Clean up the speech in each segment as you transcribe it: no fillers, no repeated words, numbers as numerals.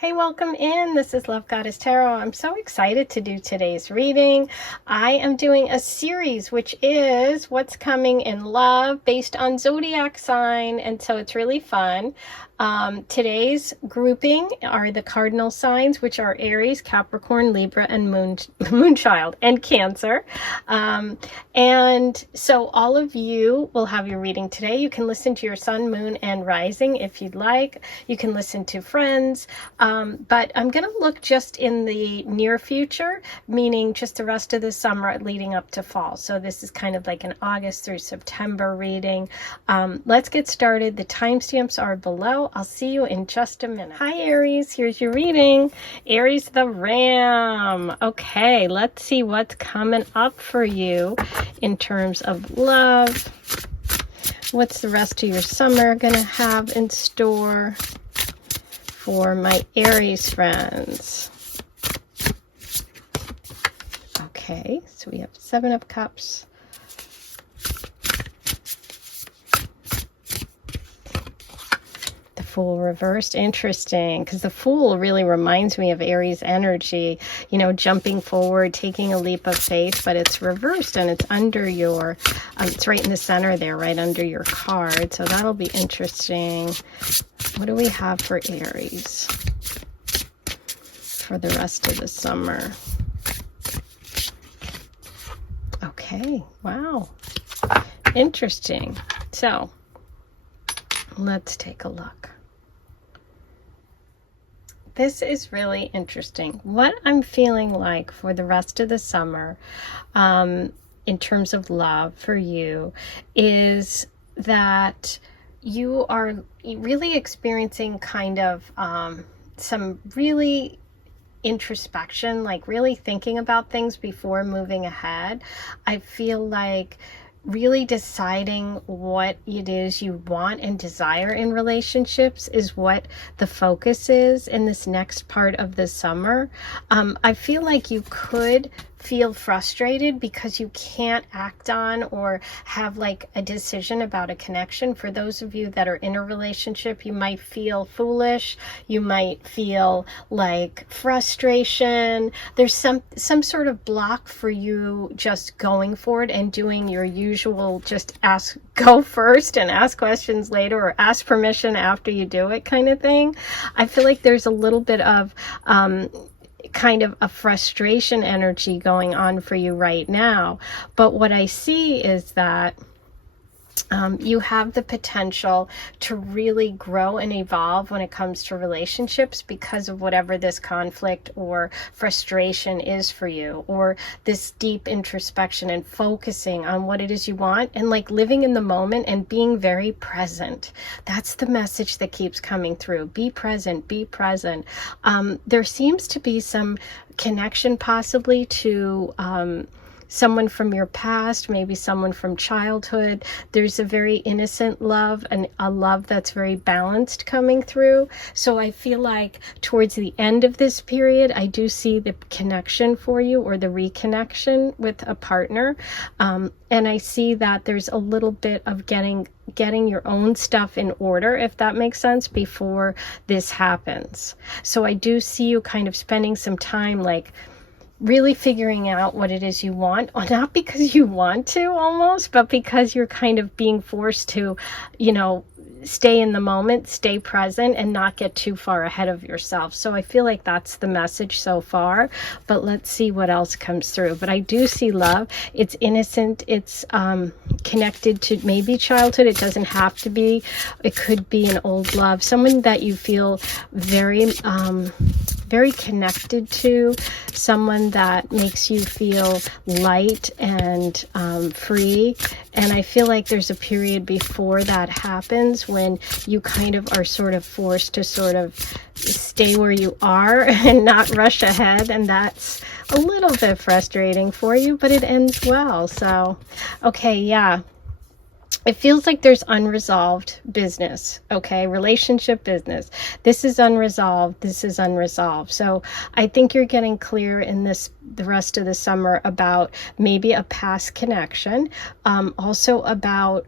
Hey, welcome in. This is Love Goddess Tarot. I'm so excited to do today's reading. I am doing a series which is what's coming in love based on Zodiac sign, and so it's really fun. Today's grouping are the cardinal signs, which are Aries, Capricorn, Libra, and Moonchild, and Cancer. And so all of you will have your reading today. You can listen to your sun, moon, and rising if you'd like. You can listen to friends. But I'm going to look just in the near future, meaning just the rest of the summer leading up to fall. So this is kind of like an August through September reading. Let's get started. The timestamps are below. I'll see you in just a minute. Hi, Aries. Here's your reading. Aries the Ram. Okay, let's see what's coming up for you in terms of love. What's the rest of your summer going to have in store for my Aries friends? Okay, so we have 7 of Cups, the Fool reversed. Interesting, because the Fool really reminds me of Aries energy, you know, jumping forward, taking a leap of faith, but it's reversed and it's under your, it's right in the center there, right under your card. So that'll be interesting. What do we have for Aries for the rest of the summer? Okay, wow. Interesting. So, let's take a look. This is really interesting. What I'm feeling like for the rest of the summer, in terms of love for you, is that you are really experiencing kind of some really introspection, like really thinking about things before moving ahead. I feel like really deciding what it is you want and desire in relationships is what the focus is in this next part of the summer. I feel like you could feel frustrated because you can't act on or have like a decision about a connection. For those of you that are in a relationship, you might feel foolish, you might feel like frustration. There's some sort of block for you just going forward and doing your usual just go first and ask questions later, or ask permission after you do it kind of thing. I feel like there's a little bit of kind of a frustration energy going on for you right now. But what I see is that you have the potential to really grow and evolve when it comes to relationships because of whatever this conflict or frustration is for you, or this deep introspection and focusing on what it is you want and like living in the moment and being very present. That's the message that keeps coming through. Be present, be present. There seems to be some connection possibly to someone from your past, maybe someone from childhood. There's a very innocent love and a love that's very balanced coming through. So I feel like towards the end of this period, I do see the connection for you, or the reconnection with a partner. And I see that there's a little bit of getting your own stuff in order, if that makes sense, before this happens. So I do see you kind of spending some time like really figuring out what it is you want, or not because you want to almost, but because you're kind of being forced to, you know, stay in the moment, stay present, and not get too far ahead of yourself. So I feel like that's the message so far, but let's see what else comes through. But I do see love. It's innocent. It's connected to maybe childhood. It doesn't have to be. It could be an old love, someone that you feel very connected to, someone that makes you feel light and free. And I feel like there's a period before that happens when you kind of are sort of forced to sort of stay where you are and not rush ahead. And that's a little bit frustrating for you, but it ends well. So, okay, yeah. it feels like there's unresolved business, okay? Relationship business. This is unresolved. This is unresolved. So I think you're getting clear in the rest of the summer about maybe a past connection, also about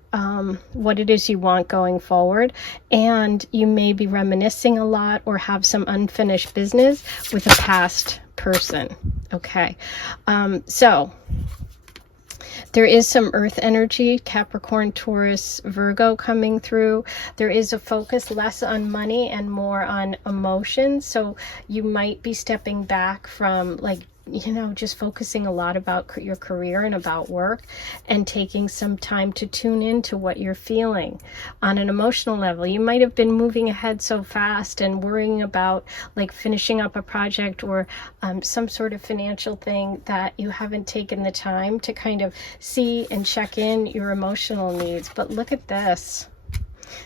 what it is you want going forward. And you may be reminiscing a lot or have some unfinished business with a past person, okay? So there is some earth energy, Capricorn, Taurus, Virgo coming through. There is a focus less on money and more on emotions. So you might be stepping back from, like, you know, just focusing a lot about your career and about work, and taking some time to tune into what you're feeling on an emotional level. You might have been moving ahead so fast and worrying about, like, finishing up a project or some sort of financial thing that you haven't taken the time to kind of see and check in your emotional needs. But look at this,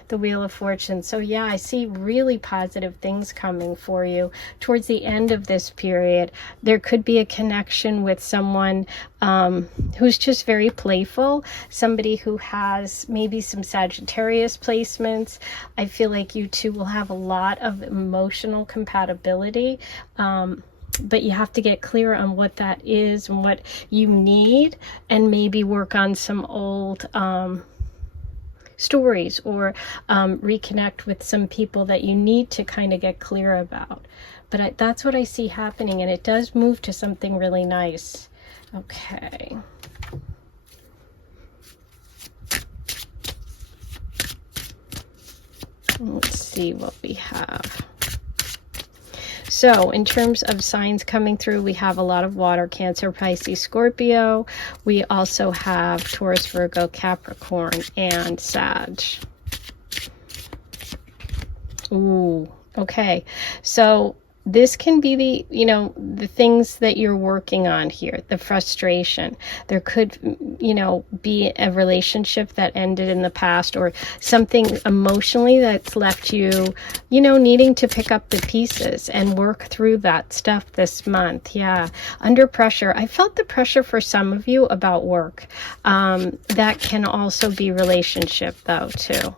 the Wheel of Fortune. So yeah, I see really positive things coming for you towards the end of this period. There could be a connection with someone who's just very playful, somebody who has maybe some Sagittarius placements. I feel like you two will have a lot of emotional compatibility. But you have to get clear on what that is and what you need, and maybe work on some old stories, or reconnect with some people that you need to kind of get clear about. But that's what I see happening, and it does move to something really nice. Okay. Let's see what we have. So in terms of signs coming through, we have a lot of water, Cancer, Pisces, Scorpio. We also have Taurus, Virgo, Capricorn, and Sag. Ooh, okay. So this can be the things that you're working on here, the frustration. There could, be a relationship that ended in the past, or something emotionally that's left you, needing to pick up the pieces and work through that stuff this month. Yeah. Under pressure. I felt the pressure for some of you about work. That can also be relationship though, too.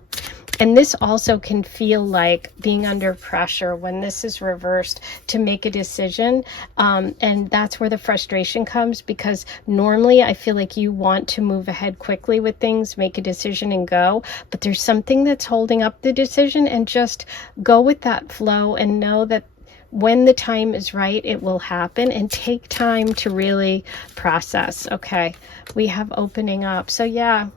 And this also can feel like being under pressure when this is reversed to make a decision. And that's where the frustration comes, because normally I feel like you want to move ahead quickly with things, make a decision and go. But there's something that's holding up the decision, and just go with that flow and know that when the time is right, it will happen, and take time to really process. Okay, we have opening up. So yeah,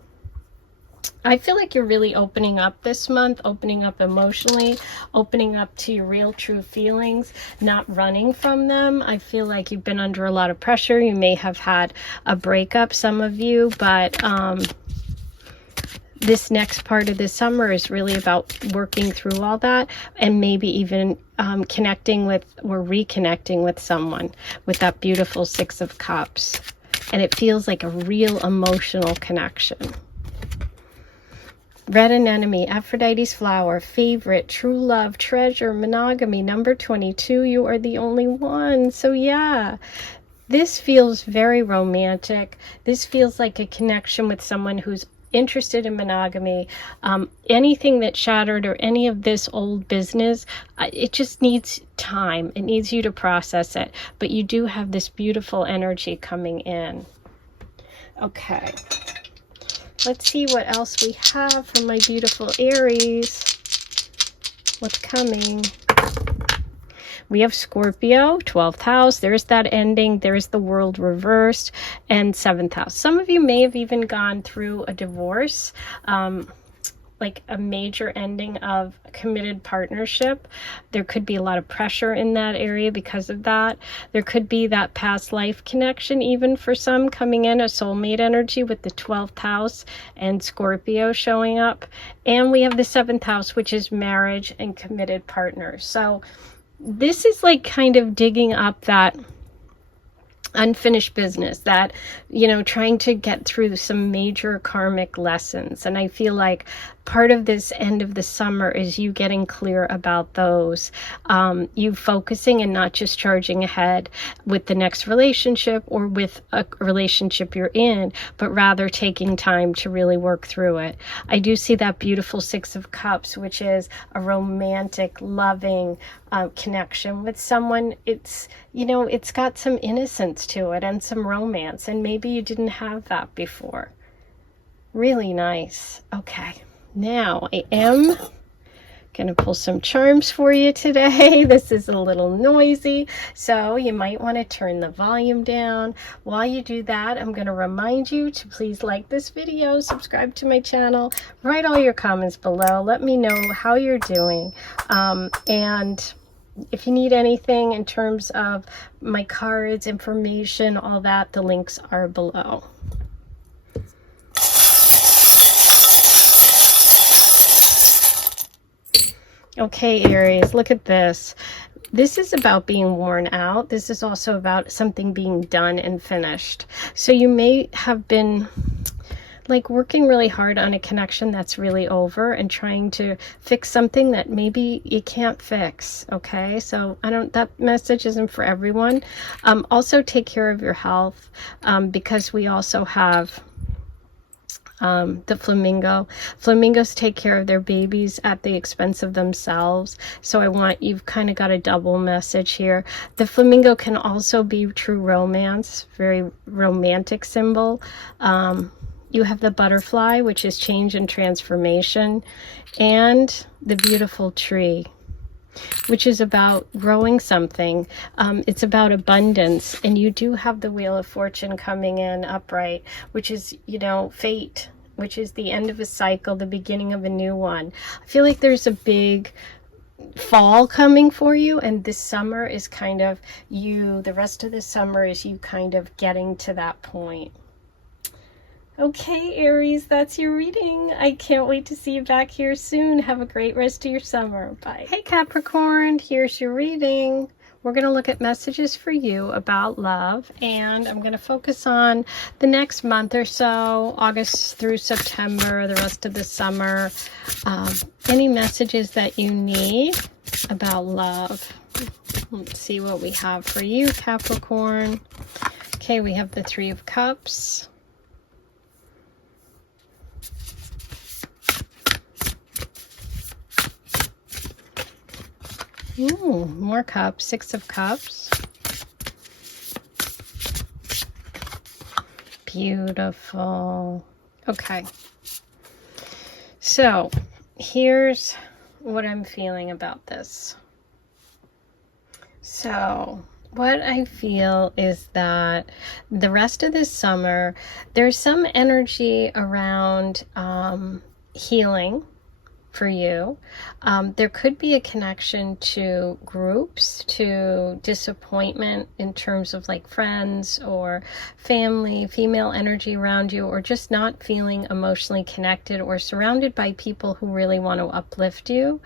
I feel like you're really opening up this month, opening up emotionally, opening up to your real true feelings, not running from them. I feel like you've been under a lot of pressure. You may have had a breakup, some of you, but this next part of the summer is really about working through all that, and maybe even connecting with or reconnecting with someone with that beautiful Six of Cups. And it feels like a real emotional connection. Red Anemone, Aphrodite's flower, favorite, true love, treasure, monogamy, number 22, you are the only one. So yeah, this feels very romantic. This feels like a connection with someone who's interested in monogamy. Anything that shattered, or any of this old business, it just needs time. It needs you to process it. But you do have this beautiful energy coming in. Okay. Let's see what else we have from my beautiful Aries. What's coming? We have Scorpio, 12th house. There's that ending. There's the world reversed, and 7th house. Some of you may have even gone through a divorce, like a major ending of a committed partnership. There could be a lot of pressure in that area because of that. There could be that past life connection, even for some, coming in, a soulmate energy with the 12th house and Scorpio showing up. And we have the 7th house, which is marriage and committed partners. So this is like kind of digging up that unfinished business, that, trying to get through some major karmic lessons. And I feel like part of this end of the summer is you getting clear about those, you focusing and not just charging ahead with the next relationship or with a relationship you're in, but rather taking time to really work through it. I do see that beautiful Six of Cups, which is a romantic, loving connection with someone. It's, you know, it's got some innocence to it and some romance, and maybe you didn't have that before. Really nice. Okay, now I am gonna pull some charms for you today. This is a little noisy, so you might want to turn the volume down. While you do that, I'm going to remind you to please like this video, subscribe to my channel, write all your comments below, let me know how you're doing, and if you need anything in terms of my cards, information, all that, the links are below. Okay, Aries, look at this. This is about being worn out. This is also about something being done and finished. So you may have been like working really hard on a connection that's really over and trying to fix something that maybe you can't fix. Okay, so that message isn't for everyone. Also take care of your health, because we also have the flamingo. Flamingos take care of their babies at the expense of themselves. So you've kind of got a double message here. The flamingo can also be true romance, very romantic symbol. You have the butterfly, which is change and transformation, and the beautiful tree, which is about growing something. It's about abundance, and you do have the Wheel of Fortune coming in upright, which is, you know, fate, which is the end of a cycle, the beginning of a new one. I feel like there's a big fall coming for you, and this summer is kind of the rest of the summer is you kind of getting to that point. Okay, Aries, that's your reading. I can't wait to see you back here soon. Have a great rest of your summer. Bye. Hey, Capricorn, here's your reading. We're going to look at messages for you about love, and I'm going to focus on the next month or so, August through September, the rest of the summer. Any messages that you need about love. Let's see what we have for you, Capricorn. Okay, we have the Three of Cups. Ooh, more cups, Six of Cups. Beautiful. Okay. So, here's what I'm feeling about this. So, what I feel is that the rest of this summer, there's some energy around healing for you. There could be a connection to groups, to disappointment in terms of like friends or family, female energy around you, or just not feeling emotionally connected or surrounded by people who really want to uplift you.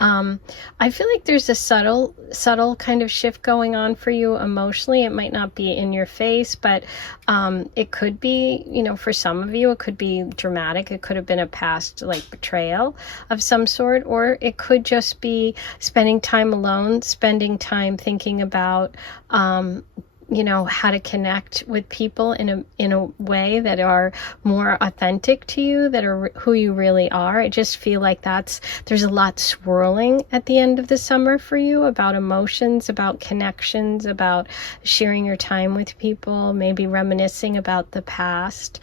I feel like there's a subtle kind of shift going on for you emotionally. It might not be in your face, but it could be, you know, for some of you, it could be dramatic. It could have been a past like betrayal of some sort, or it could just be spending time alone, spending time thinking about you know, how to connect with people in a way that are more authentic to you, that are who you really are. I just feel like there's a lot swirling at the end of the summer for you about emotions, about connections, about sharing your time with people, maybe reminiscing about the past.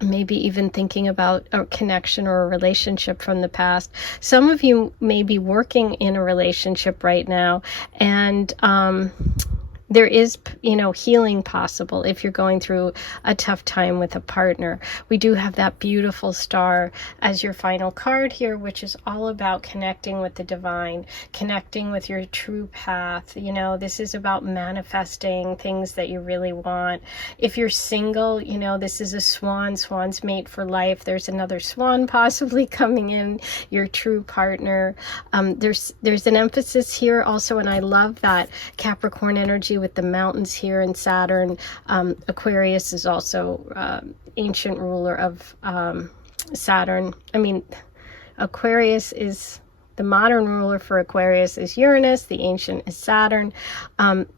Maybe even thinking about a connection or a relationship from the past. Some of you may be working in a relationship right now, and there is, you know, healing possible if you're going through a tough time with a partner. We do have that beautiful star as your final card here, which is all about connecting with the divine, connecting with your true path. You know, this is about manifesting things that you really want. If you're single, you know, this is a swan's mate for life. There's another swan possibly coming in, your true partner. There's an emphasis here also, and I love that Capricorn energy with the mountains here in Saturn. Aquarius is also ancient ruler of Saturn. I mean, Aquarius is, the modern ruler for Aquarius is Uranus, the ancient is Saturn.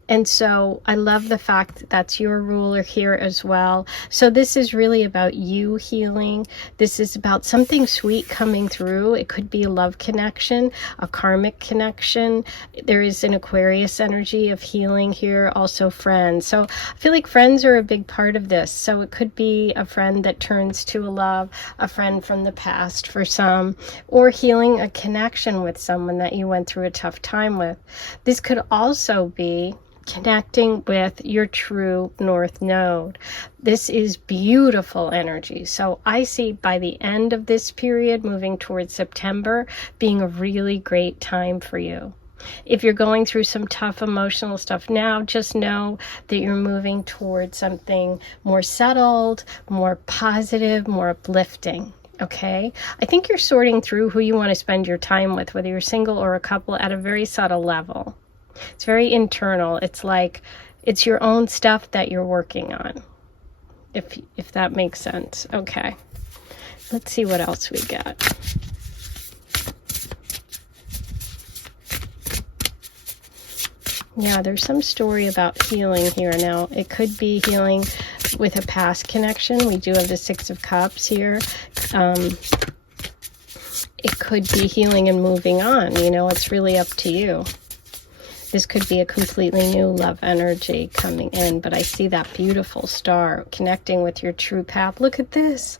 And so I love the fact that that's your ruler here as well. So this is really about you healing. This is about something sweet coming through. It could be a love connection, a karmic connection. There is an Aquarius energy of healing here, also friends. So I feel like friends are a big part of this. So it could be a friend that turns to a love, a friend from the past for some, or healing a connection with someone that you went through a tough time with. This could also be connecting with your true North Node. This is beautiful energy. So I see by the end of this period, moving towards September, being a really great time for you. If you're going through some tough emotional stuff now, just know that you're moving towards something more settled, more positive, more uplifting. Okay, I think you're sorting through who you want to spend your time with, whether you're single or a couple, at a very subtle level. It's very internal. It's like it's your own stuff that you're working on, if that makes sense. Okay, let's see what else we got. Yeah, there's some story about healing here. Now, it could be healing with a past connection. We do have the Six of Cups here. It could be healing and moving on. You know, it's really up to you. This could be a completely new love energy coming in, but I see that beautiful star connecting with your true path. Look at this.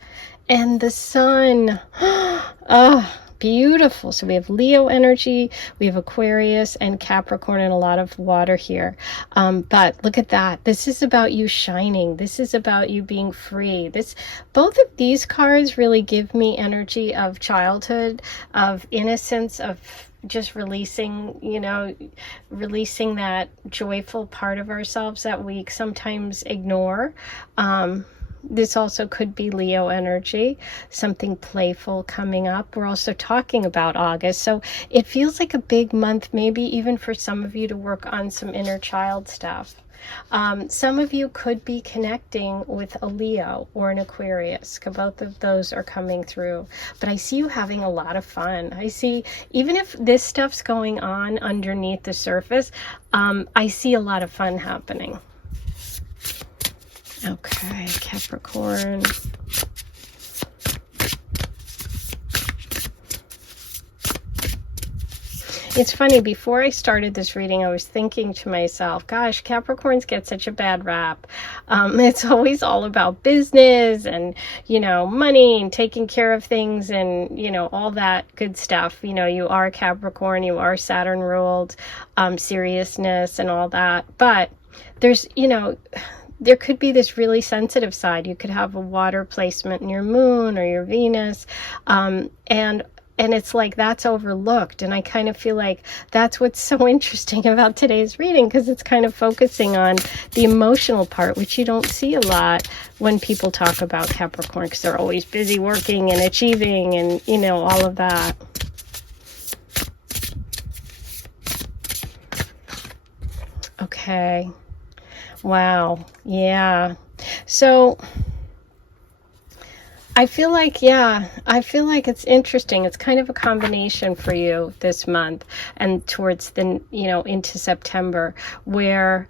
And the sun. Oh, beautiful. So we have Leo energy, we have Aquarius and Capricorn, and a lot of water here. But look at that. This is about you shining. This is about you being free. Both of these cards really give me energy of childhood, of innocence, of just releasing, you know, releasing that joyful part of ourselves that we sometimes ignore. This also could be Leo energy, something playful coming up. We're also talking about August, so it feels like a big month, maybe even for some of you to work on some inner child stuff. Some of you could be connecting with a Leo or an Aquarius, because both of those are coming through. But I see you having a lot of fun. I see, even if this stuff's going on underneath the surface, I see a lot of fun happening. Okay, Capricorn. It's funny, before I started this reading, I was thinking to myself, gosh, Capricorns get such a bad rap. It's always all about business and, you know, money and taking care of things and, you know, all that good stuff. You know, you are Capricorn, you are Saturn ruled, seriousness and all that. But there's, you know, there could be this really sensitive side. You could have a water placement in your moon or your Venus, and it's like that's overlooked. And I kind of feel like that's what's so interesting about today's reading, because it's kind of focusing on the emotional part, which you don't see a lot when people talk about Capricorn, because they're always busy working and achieving and, you know, all of that. Okay. Wow. Yeah. So I feel like, it's interesting. It's kind of a combination for you this month and towards the, you know, into September, where,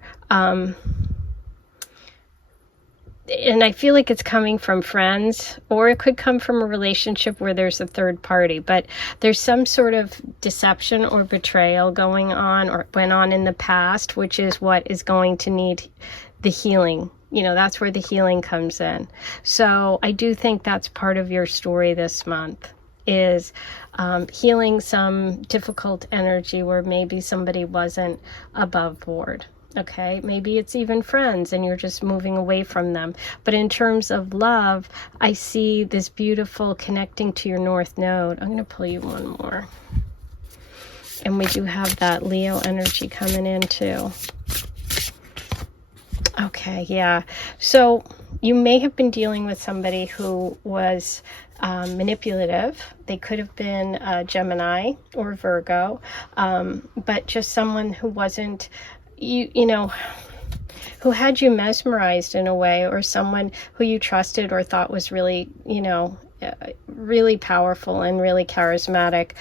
and I feel like it's coming from friends, or it could come from a relationship where there's a third party, but there's some sort of deception or betrayal going on or went on in the past, which is what is going to need the healing. You know, that's where the healing comes in. So I do think that's part of your story this month, is healing some difficult energy where maybe somebody wasn't above board. Okay, maybe it's even friends and you're just moving away from them. But in terms of love, I see this beautiful connecting to your North Node. I'm going to pull you one more. And we do have that Leo energy coming in too. Okay, yeah. So you may have been dealing with somebody who was manipulative. They could have been Gemini or Virgo, but just someone who wasn't, you know, who had you mesmerized in a way, or someone who you trusted or thought was really, you know, really powerful and really charismatic.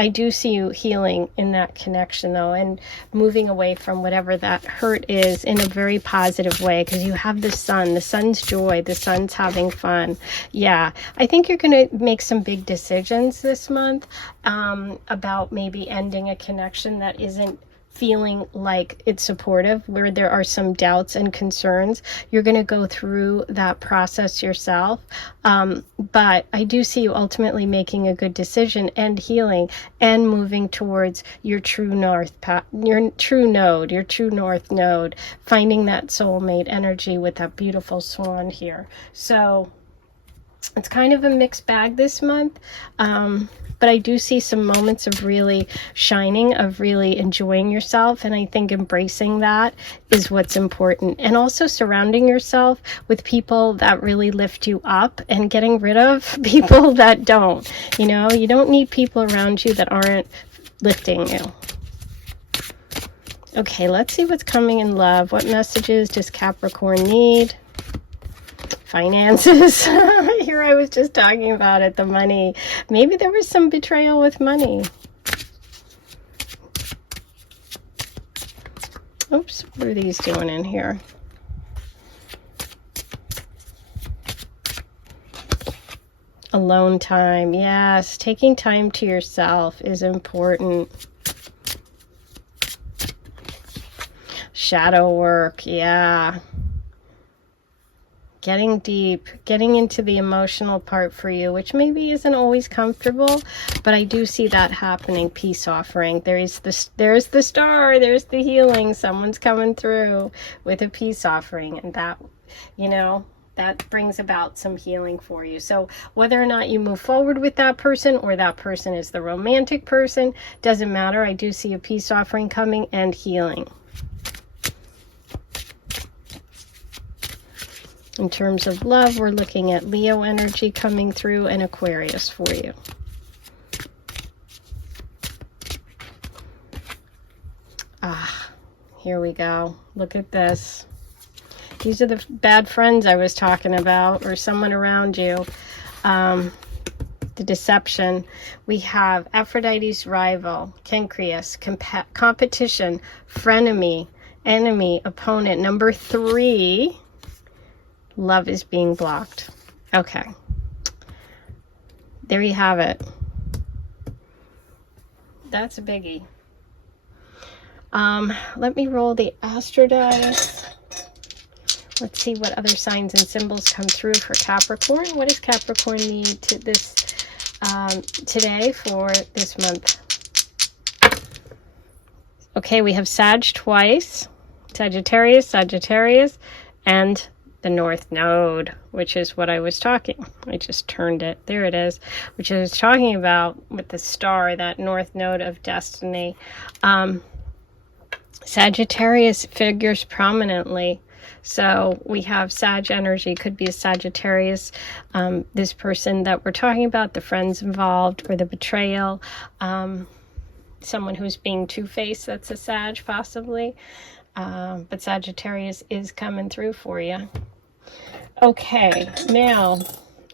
I do see you healing in that connection, though, and moving away from whatever that hurt is in a very positive way, because you have the sun. The sun's joy. The sun's having fun. Yeah, I think you're going to make some big decisions this month about maybe ending a connection that isn't feeling like it's supportive, where there are some doubts and concerns. You're going to go through that process yourself. But I do see you ultimately making a good decision and healing and moving towards your true north path, your true north node, finding that soulmate energy with that beautiful swan here. So it's kind of a mixed bag this month. But I do see some moments of really shining, of really enjoying yourself. And I think embracing that is what's important. And also surrounding yourself with people that really lift you up and getting rid of people that don't. You know, you don't need people around you that aren't lifting you. Okay, let's see what's coming in love. What messages does Capricorn need? Finances. Here I was just talking about it, the money. Maybe there was some betrayal with money. Oops, what are these doing in here? Alone time. Yes, taking time to yourself is important. Shadow work. Yeah. Getting deep, getting into the emotional part for you, which maybe isn't always comfortable, but I do see that happening. Peace offering. There's the star, there's the healing. Someone's coming through with a peace offering, and that, you know, that brings about some healing for you. So whether or not you move forward with that person or that person is the romantic person, doesn't matter. I do see a peace offering coming and healing. In terms of love, we're looking at Leo energy coming through and Aquarius for you. Here we go. Look at this. These are the bad friends I was talking about, or someone around you. The deception. We have Aphrodite's rival, Cancreus, competition, frenemy, enemy, opponent. Number 3. Love is being blocked. Okay. There you have it. That's a biggie. Let me roll the astro dice. Let's see what other signs and symbols come through for Capricorn. What does Capricorn need to this today for this month? Okay, we have Sag twice. Sagittarius, and the North Node, which is what I was talking. I just turned it. There it is, which I was talking about with the star, that North Node of destiny. Sagittarius figures prominently. So we have Sag energy, could be a Sagittarius, this person that we're talking about, the friends involved, or the betrayal, someone who's being two-faced, that's a Sag possibly. But Sagittarius is coming through for you. Okay, now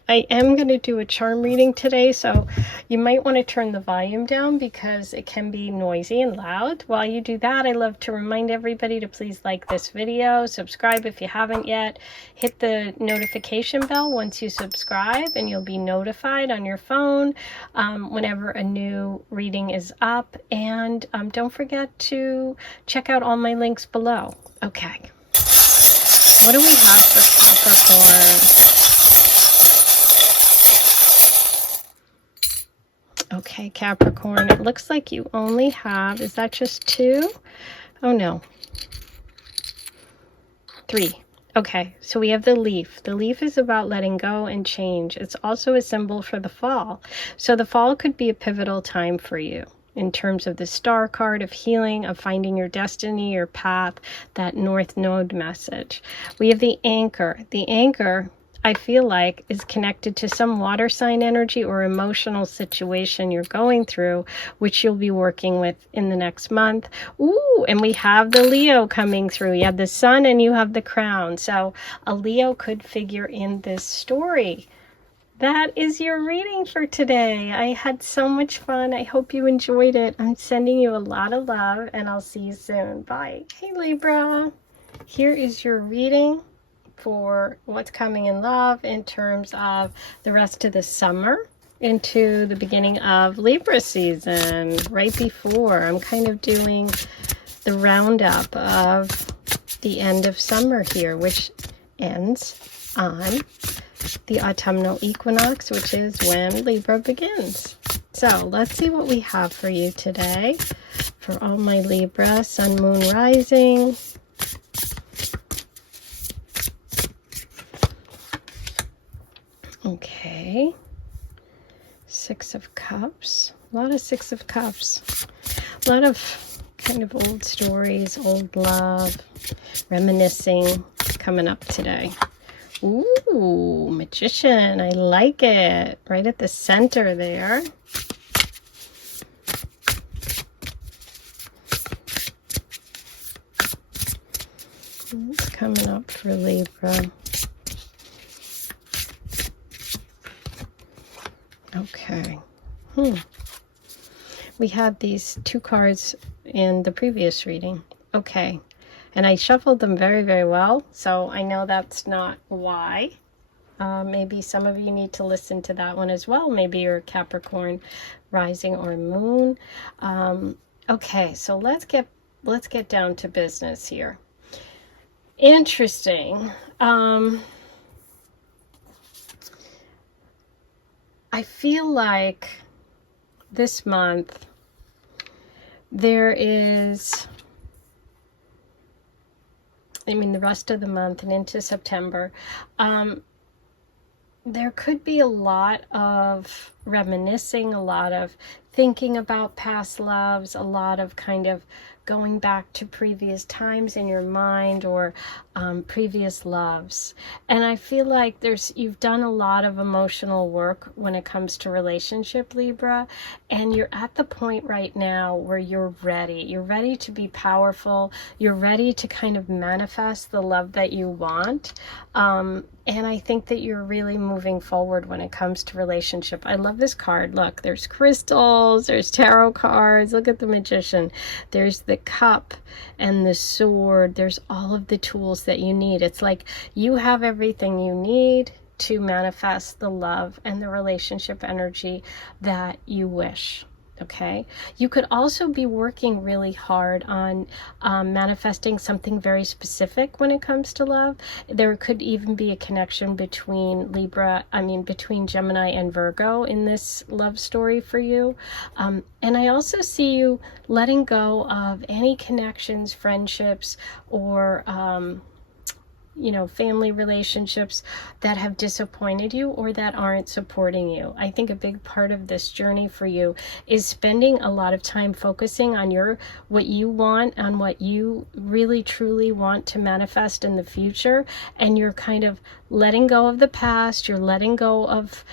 I am going to do a charm reading today, so you might want to turn the volume down because it can be noisy and loud. While you do that, I love to remind everybody to please like this video, subscribe if you haven't yet, hit the notification bell once you subscribe, and you'll be notified on your phone whenever a new reading is up. And don't forget to check out all my links below. Okay, what do we have for Capricorn? Okay, Capricorn, it looks like you only have, is that just 2? Oh no. 3. Okay, so we have the leaf. The leaf is about letting go and change. It's also a symbol for the fall. So the fall could be a pivotal time for you in terms of the star card of healing, of finding your destiny, your path, that North Node message. We have the anchor. The anchor, I feel like, is connected to some water sign energy or emotional situation you're going through, which you'll be working with in the next month. Ooh, and we have the Leo coming through. You have the sun and you have the crown. So a Leo could figure in this story. that is your reading for today. I had so much fun. I hope you enjoyed it. I'm sending you a lot of love, and I'll see you soon. Bye. Hey, Libra. Here is your reading for what's coming in love in terms of the rest of the summer into the beginning of Libra season. Right before, I'm kind of doing the roundup of the end of summer here, which ends on the autumnal equinox, which is when Libra begins. So let's see what we have for you today for all my Libra, Sun, Moon, Rising. Okay, Six of Cups, a lot of Six of Cups, a lot of kind of old stories, old love, reminiscing coming up today. Ooh, Magician, I like it, right at the center there. What's coming up for Libra? Okay. We had these two cards in the previous reading. Okay. And I shuffled them very, very well. So I know that's not why. Maybe some of you need to listen to that one as well. Maybe you're Capricorn rising or moon. Okay, so let's get down to business here. Interesting. I feel like this month there is, the rest of the month and into September, there could be a lot of reminiscing, a lot of thinking about past loves, a lot of kind of going back to previous times in your mind or previous loves. And I feel like you've done a lot of emotional work when it comes to relationship, Libra, and you're at the point right now where you're ready. You're ready to be powerful. You're ready to kind of manifest the love that you want. And I think that you're really moving forward when it comes to relationship. I love this card. Look, there's crystals, there's tarot cards. Look at the Magician. There's the cup and the sword. There's all of the tools that you need. It's like you have everything you need to manifest the love and the relationship energy that you wish. Okay, you could also be working really hard on manifesting something very specific when it comes to love. There could even be a connection between between Gemini and Virgo in this love story for you. And I also see you letting go of any connections, friendships, or family relationships that have disappointed you or that aren't supporting you. I think a big part of this journey for you is spending a lot of time focusing on what you want, on what you really truly want to manifest in the future, and you're kind of letting go of the past. You're letting go of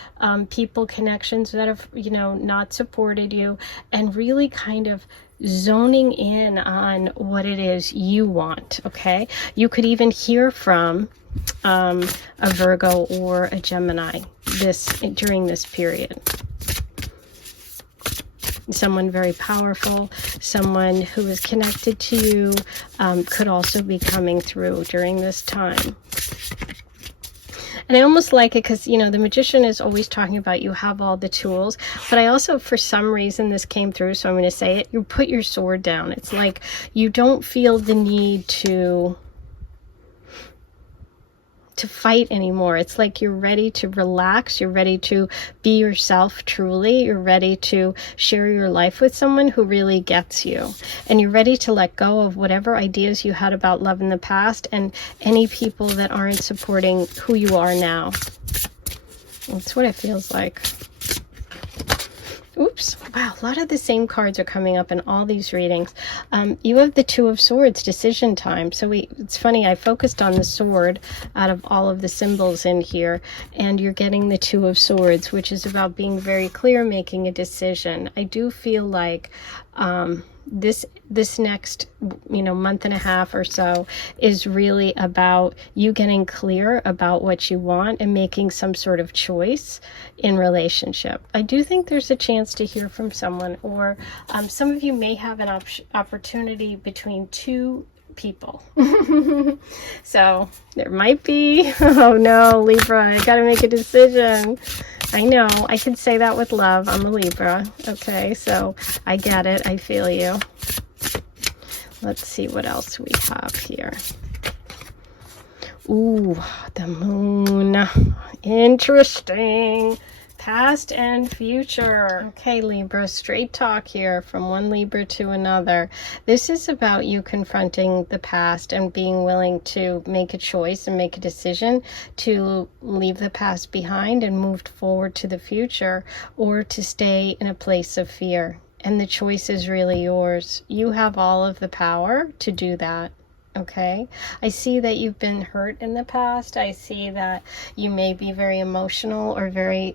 people, connections that have not supported you, and really kind of zoning in on what it is you want. Okay, you could hear from a Virgo or a Gemini during this period. Someone very powerful, someone who is connected to you, could also be coming through during this time. And I almost like it because, the Magician is always talking about you have all the tools. But I also, for some reason, this came through, so I'm going to say it. You put your sword down. It's like you don't feel the need to fight anymore. It's like you're ready to relax. You're ready to be yourself truly. You're ready to share your life with someone who really gets you. And you're ready to let go of whatever ideas you had about love in the past and any people that aren't supporting who you are now. That's what it feels like. Oops. Wow, a lot of the same cards are coming up in all these readings. You have the Two of Swords, decision time. So it's funny, I focused on the sword out of all of the symbols in here, and you're getting the Two of Swords, which is about being very clear, making a decision. I do feel like this next, month and a half or so is really about you getting clear about what you want and making some sort of choice in relationship. I do think there's a chance to hear from someone, or some of you may have an opportunity between two people. So there might be, oh no, Libra, I gotta make a decision. I know, I can say that with love. I'm a Libra. Okay, so I get it. I feel you. Let's see what else we have here. Ooh, the moon. Interesting. Past and future. Okay, Libra, straight talk here from one Libra to another. This is about you confronting the past and being willing to make a choice and make a decision to leave the past behind and move forward to the future, or to stay in a place of fear. And the choice is really yours. You have all of the power to do that. Okay, I see that you've been hurt in the past. I see that you may be very emotional or very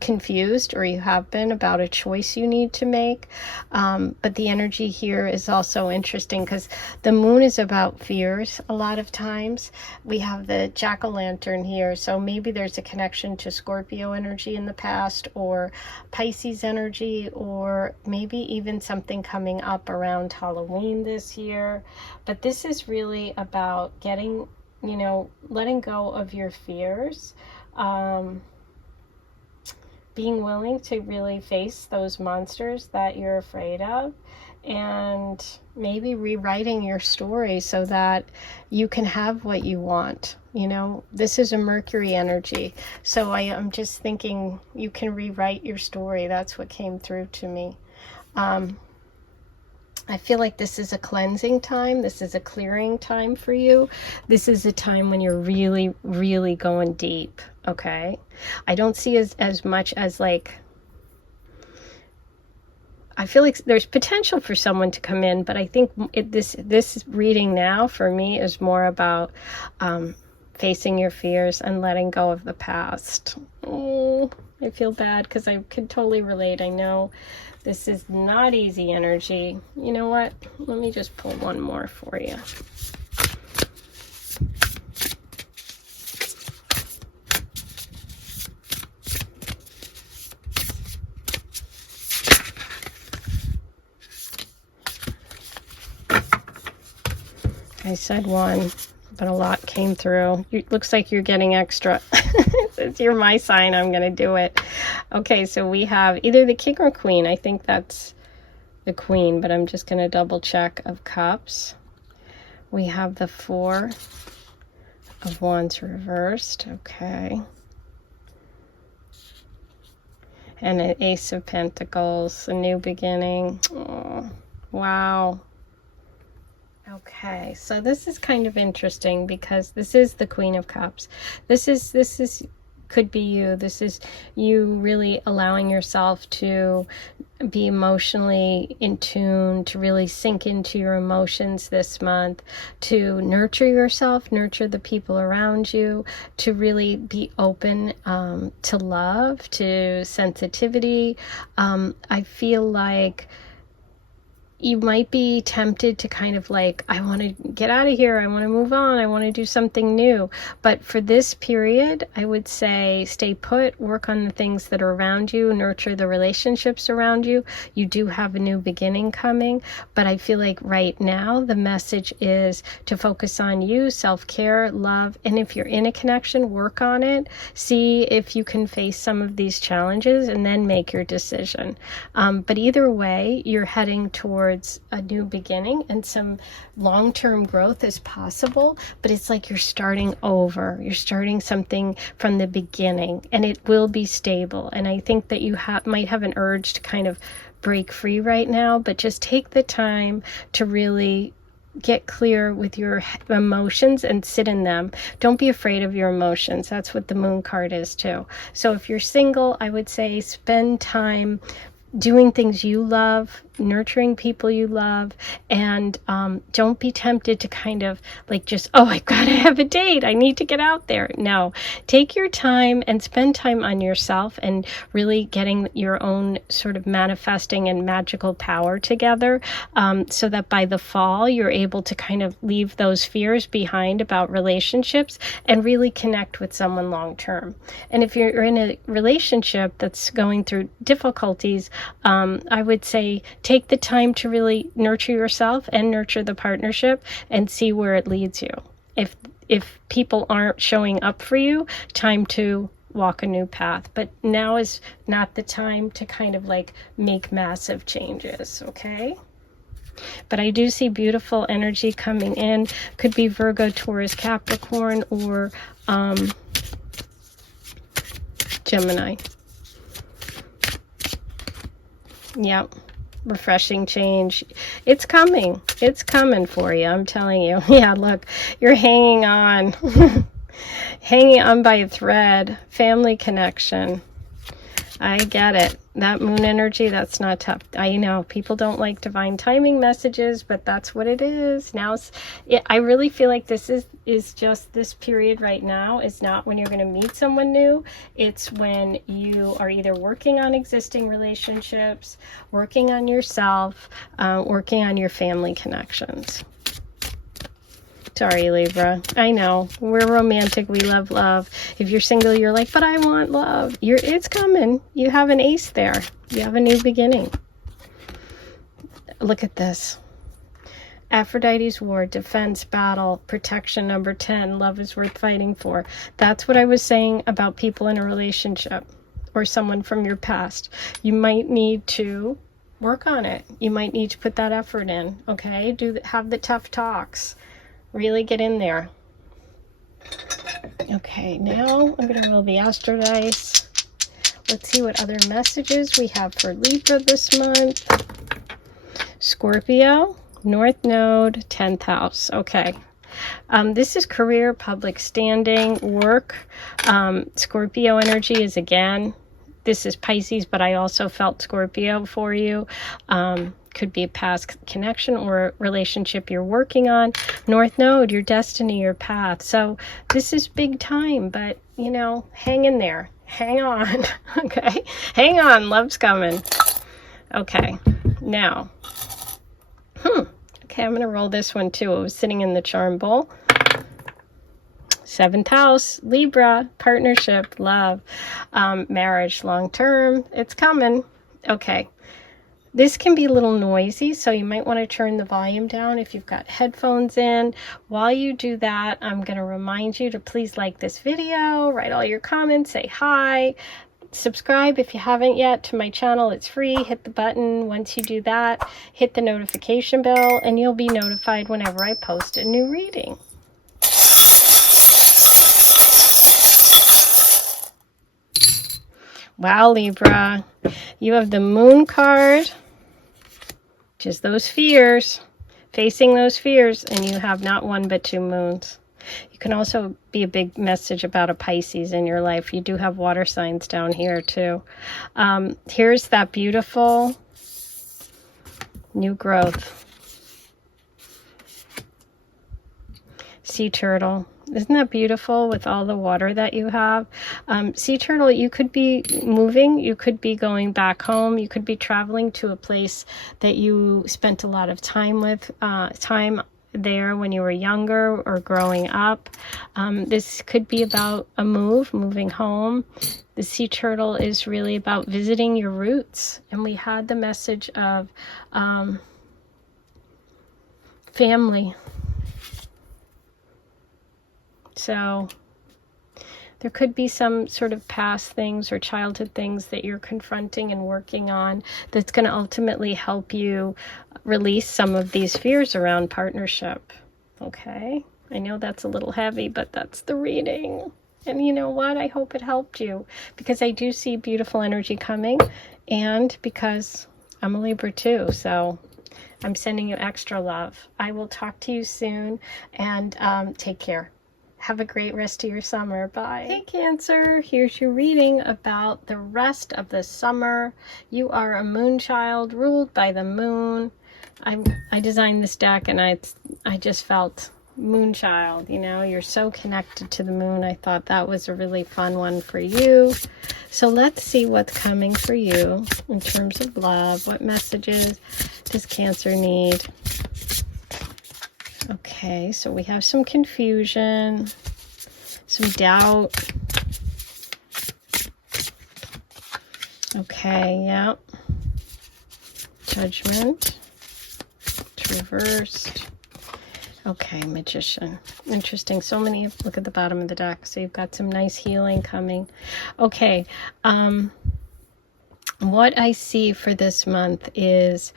confused, or you have been, about a choice you need to make. But the energy here is also interesting because the moon is about fears. A lot of times we have the jack-o'-lantern here, so maybe there's a connection to Scorpio energy in the past, or Pisces energy, or maybe even something coming up around Halloween this year. But this is really about getting, letting go of your fears, being willing to really face those monsters that you're afraid of, and maybe rewriting your story so that you can have what you want. This is a Mercury energy, so I am just thinking you can rewrite your story. That's what came through to me. I feel like this is a cleansing time. This is a clearing time for you. This is a time when you're really, really going deep, okay? I don't see as much as like, I feel like there's potential for someone to come in, but I think this reading now for me is more about facing your fears and letting go of the past. Oh, I feel bad because I could totally relate. I know this is not easy energy. You know what? Let me just pull one more for you. I said one, but a lot came through. It looks like you're getting extra. Since you're my sign, I'm going to do it. Okay, so we have either the King or Queen. I think that's the Queen, but I'm just going to double check, of Cups. We have the Four of Wands reversed. Okay. And an Ace of Pentacles, a new beginning. Oh, wow. Okay, so this is kind of interesting because this is the Queen of Cups. This is could be you. This is you really allowing yourself to be emotionally in tune, to really sink into your emotions this month, to nurture yourself, nurture the people around you, to really be open to love, to sensitivity. I feel like you might be tempted to kind of like, I want to get out of here, I want to move on, I want to do something new. But for this period, I would say stay put, work on the things that are around you, nurture the relationships around you. You do have a new beginning coming, but I feel like right now the message is to focus on you, self-care, love, and if you're in a connection, work on it. See if you can face some of these challenges and then make your decision. But either way, you're heading towards a new beginning, and some long-term growth is possible, but it's like you're starting over. You're starting something from the beginning, and it will be stable. And I think that you might have an urge to kind of break free right now, but just take the time to really get clear with your emotions and sit in them. Don't be afraid of your emotions. That's what the Moon card is too. So if you're single, I would say spend time doing things you love, nurturing people you love, and don't be tempted to kind of like just, oh, I've got to have a date, I need to get out there. No, take your time and spend time on yourself and really getting your own sort of manifesting and magical power together, so that by the fall you're able to kind of leave those fears behind about relationships and really connect with someone long term. And if you're in a relationship that's going through difficulties, I would say take the time to really nurture yourself and nurture the partnership and see where it leads you. If people aren't showing up for you, time to walk a new path. But now is not the time to kind of like make massive changes, okay? But I do see beautiful energy coming in. Could be Virgo, Taurus, Capricorn, or Gemini. Yep. Refreshing change. It's coming. It's coming for you, I'm telling you. Yeah, look, you're hanging on. Hanging on by a thread. Family connection. I get it. That moon energy, that's not tough. I know people don't like divine timing messages, but that's what it is. Now, I really feel like this is just this period right now is not when you're going to meet someone new. It's when you are either working on existing relationships, working on yourself, working on your family connections. Sorry, Libra. I know. We're romantic. We love love. If you're single, you're like, but I want love. It's coming. You have an ace there. You have a new beginning. Look at this. Aphrodite's War, defense, battle, protection, number 10. Love is worth fighting for. That's what I was saying about people in a relationship or someone from your past. You might need to work on it. You might need to put that effort in, okay? Have the tough talks. Really get in there. Okay, now I'm going to roll the Astro Dice. Let's see what other messages we have for Libra this month. Scorpio, North Node, 10th house. Okay. This is career, public standing, work. Scorpio energy is again. This is Pisces, but I also felt Scorpio for you. Could be a past connection or a relationship you're working on. North Node, your destiny, your path. So this is big time, but, you know, hang in there. Hang on. Okay? Hang on. Love's coming. Okay. Now. Okay, I'm going to roll this one too. It was sitting in the charm bowl. 7th house, Libra, partnership, love, marriage, long term. It's coming. Okay. This can be a little noisy, so you might want to turn the volume down if you've got headphones in. While you do that, I'm going to remind you to please like this video, write all your comments, say hi, subscribe if you haven't yet to my channel. It's free. Hit the button. Once you do that, hit the notification bell, and you'll be notified whenever I post a new reading. Wow, Libra, you have the Moon card, which is those fears, facing those fears, and you have not one but 2 moons. You can also be a big message about a Pisces in your life. You do have water signs down here too. Here's that beautiful new growth. Sea turtle. Isn't that beautiful with all the water that you have? Sea turtle, you could be moving, you could be going back home, you could be traveling to a place that you spent a lot of time with, time there when you were younger or growing up. This could be about a moving home. The sea turtle is really about visiting your roots. And we had the message of family. So there could be some sort of past things or childhood things that you're confronting and working on that's going to ultimately help you release some of these fears around partnership. Okay? I know that's a little heavy, but that's the reading. And you know what? I hope it helped you, because I do see beautiful energy coming, and because I'm a Libra too, so I'm sending you extra love. I will talk to you soon, and take care. Have a great rest of your summer. Bye. Hey Cancer, here's your reading about the rest of the summer. You are a moon child ruled by the moon. I designed this deck and I just felt moon child, you know, you're so connected to the moon. I thought that was a really fun one for you. So let's see what's coming for you in terms of love. What messages does Cancer need? Okay, so we have some confusion, some doubt. Okay, yeah. Judgment. Reversed. Okay, Magician. Interesting. So many. Look at the bottom of the deck. So you've got some nice healing coming. Okay. What I see for this month is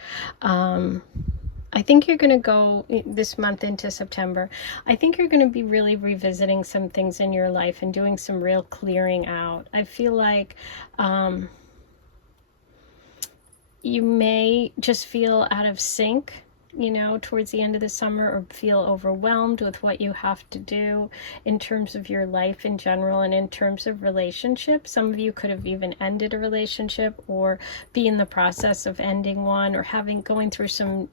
I think you're going to go this month into September. I think you're going to be really revisiting some things in your life and doing some real clearing out. I feel like you may just feel out of sync, you know, towards the end of the summer, or feel overwhelmed with what you have to do in terms of your life in general and in terms of relationships. Some of you could have even ended a relationship or be in the process of ending one, or going through some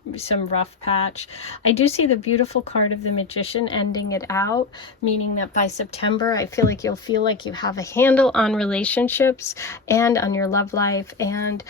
rough patch. I do see the beautiful card of the Magician ending it out, meaning that by September, I feel like you'll feel like you have a handle on relationships and on your love life, and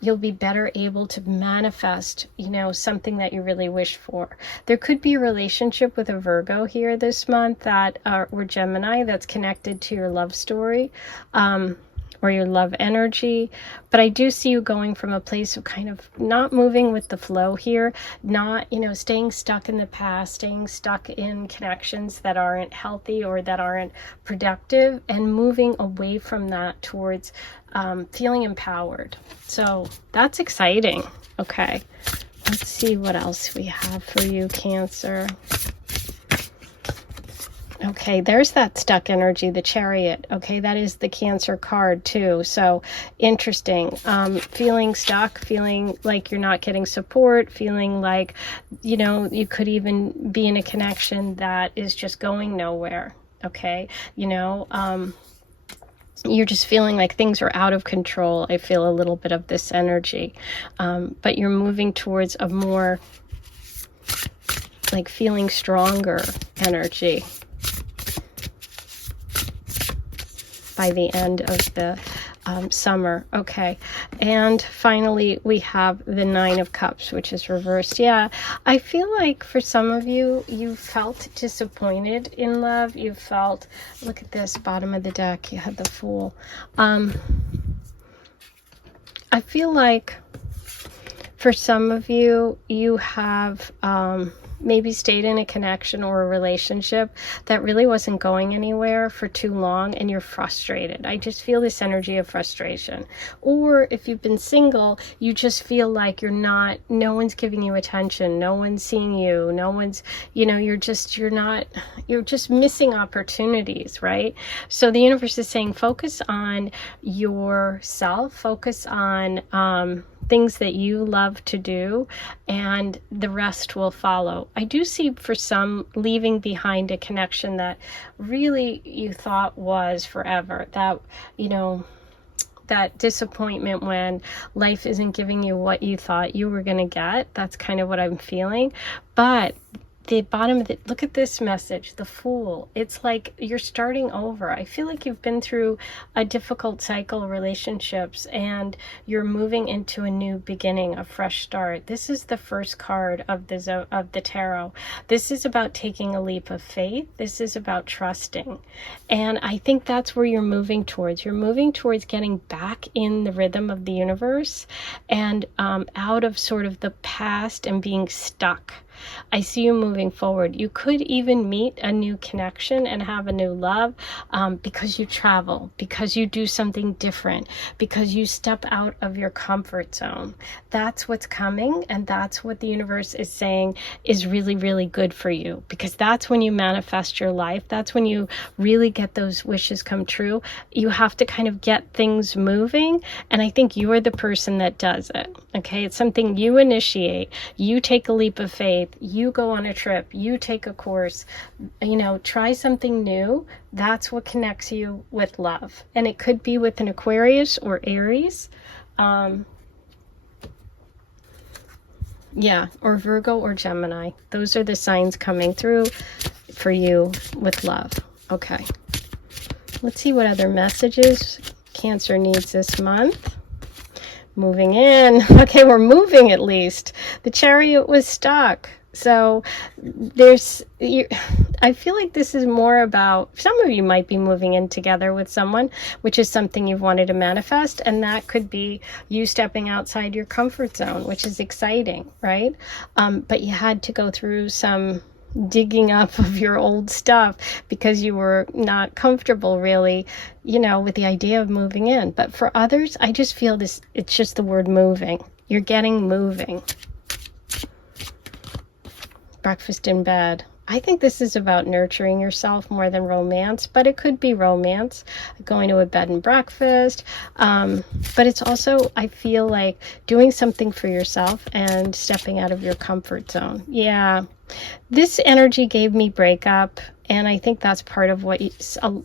you'll be better able to manifest, you know, something that you really wish for. There could be a relationship with a Virgo here this month or Gemini that's connected to your love story or your love energy. But I do see you going from a place of kind of not moving with the flow here, not, you know, staying stuck in the past, staying stuck in connections that aren't healthy or that aren't productive, and moving away from that towards feeling empowered. So that's exciting. Okay. Let's see what else we have for you, Cancer. Okay, there's that stuck energy, the Chariot. Okay, that is the Cancer card too. So interesting. Feeling stuck, feeling like you're not getting support, feeling like, you know, you could even be in a connection that is just going nowhere. Okay, you know, you're just feeling like things are out of control. I feel a little bit of this energy, but you're moving towards a more like feeling stronger energy by the end of the summer. Okay, and finally we have the Nine of Cups, which is reversed. Yeah, I feel like for some of you, you felt disappointed in love. You felt, look at this bottom of the deck, you had the Fool. I feel like for some of you, you have maybe stayed in a connection or a relationship that really wasn't going anywhere for too long, and you're frustrated. I just feel this energy of frustration. Or if you've been single, you just feel like no one's giving you attention, no one's seeing you, no one's, you know, you're just missing opportunities, right? So the universe is saying, focus on yourself, focus on things that you love to do, and the rest will follow. I do see for some leaving behind a connection that really you thought was forever, that, you know, that disappointment when life isn't giving you what you thought you were going to get. That's kind of what I'm feeling. But the bottom of it, look at this message, the Fool. It's like you're starting over. I feel like you've been through a difficult cycle of relationships and you're moving into a new beginning, a fresh start. This is the first card of the tarot. This is about taking a leap of faith. This is about trusting. And I think that's where you're moving towards. You're moving towards getting back in the rhythm of the universe and out of sort of the past and being stuck. I see you moving forward. You could even meet a new connection and have a new love because you travel, because you do something different, because you step out of your comfort zone. That's what's coming, and that's what the universe is saying is really, really good for you, because that's when you manifest your life. That's when you really get those wishes come true. You have to kind of get things moving, and I think you are the person that does it. Okay, it's something you initiate. You take a leap of faith. faith, you go on a trip, you take a course, you know, try something new. That's what connects you with love. And it could be with an Aquarius or Aries. Yeah, or Virgo or Gemini. Those are the signs coming through for you with love. Okay. Let's see what other messages Cancer needs this month. Moving in. Okay, we're moving at least. The Chariot was stuck. So I feel like this is more about, some of you might be moving in together with someone, which is something you've wanted to manifest, and that could be you stepping outside your comfort zone, which is exciting, right? But you had to go through some digging up of your old stuff because you were not comfortable really, you know, with the idea of moving in. But for others, I just feel this, it's just the word moving. You're getting moving. Breakfast in bed. I think this is about nurturing yourself more than romance, but it could be romance, going to a bed and breakfast. But it's also, I feel like, doing something for yourself and stepping out of your comfort zone. Yeah. This energy gave me breakup, and I think that's part of what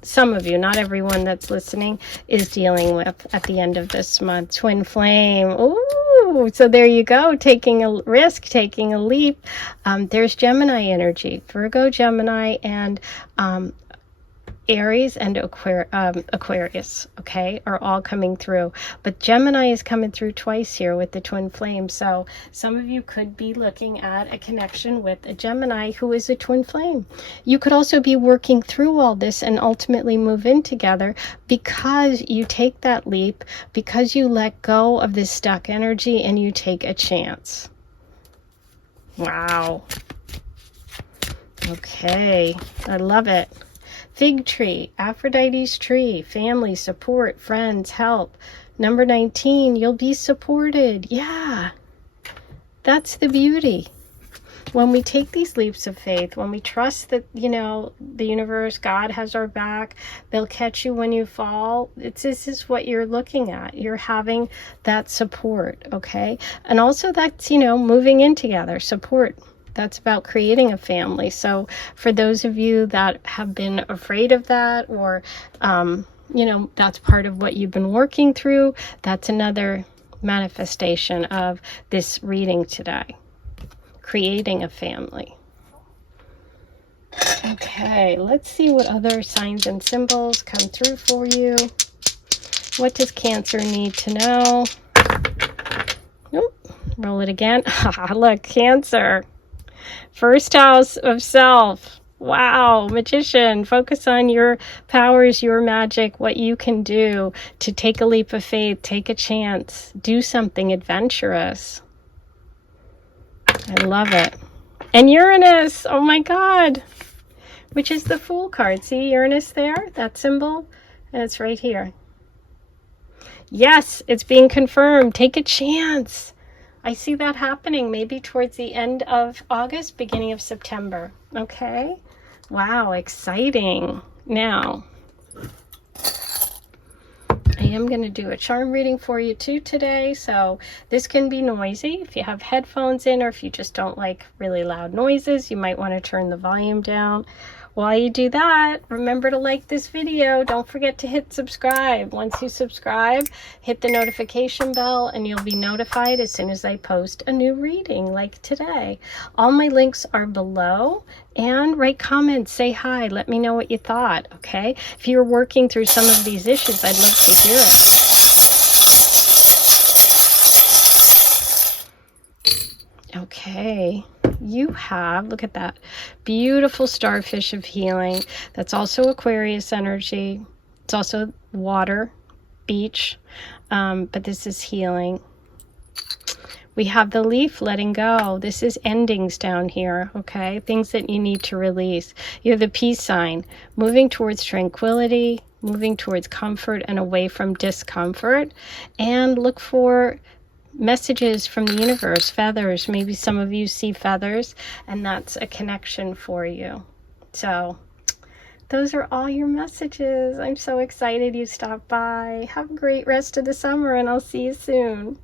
some of you, not everyone that's listening, is dealing with at the end of this month. Twin flame. Ooh, so there you go, taking a risk, taking a leap. There's Gemini energy, Virgo, Gemini, and Aries and Aquarius, okay, are all coming through. But Gemini is coming through twice here with the twin flame. So some of you could be looking at a connection with a Gemini who is a twin flame. You could also be working through all this and ultimately move in together because you take that leap, because you let go of this stuck energy and you take a chance. Wow. Okay, I love it. Fig tree, Aphrodite's tree, family, support, friends, help. Number 19, you'll be supported. Yeah, that's the beauty. When we take these leaps of faith, when we trust that, you know, the universe, God has our back, they'll catch you when you fall. This is what you're looking at. You're having that support, okay? And also that's, you know, moving in together, support. That's about creating a family. So for those of you that have been afraid of that, or, you know, that's part of what you've been working through, that's another manifestation of this reading today. Creating a family. Okay, let's see what other signs and symbols come through for you. What does Cancer need to know? Nope. Roll it again. Look, Cancer. First house of self. Wow, Magician. Focus on your powers, your magic, what you can do to take a leap of faith, take a chance, do something adventurous. I love it. And Uranus, oh my God, which is the Fool card. See Uranus there, that symbol? And it's right here. Yes, it's being confirmed. Take a chance. I see that happening maybe towards the end of August, beginning of September. Okay. Wow, exciting. Now, I am going to do a charm reading for you too today. So this can be noisy. If you have headphones in, or if you just don't like really loud noises, you might want to turn the volume down. While you do that, remember to like this video. Don't forget to hit subscribe. Once you subscribe, hit the notification bell and you'll be notified as soon as I post a new reading like today. All my links are below, and write comments, say hi, let me know what you thought, okay? If you're working through some of these issues, I'd love to hear it. Okay. You have, look at that, beautiful starfish of healing. That's also Aquarius energy. It's also water, beach, but this is healing. We have the leaf letting go. This is endings down here, okay? Things that you need to release. You have the peace sign, moving towards tranquility, moving towards comfort and away from discomfort. And look for messages from the universe, feathers. Maybe some of you see feathers, and that's a connection for you. So those are all your messages. I'm so excited you stopped by. Have a great rest of the summer, and I'll see you soon.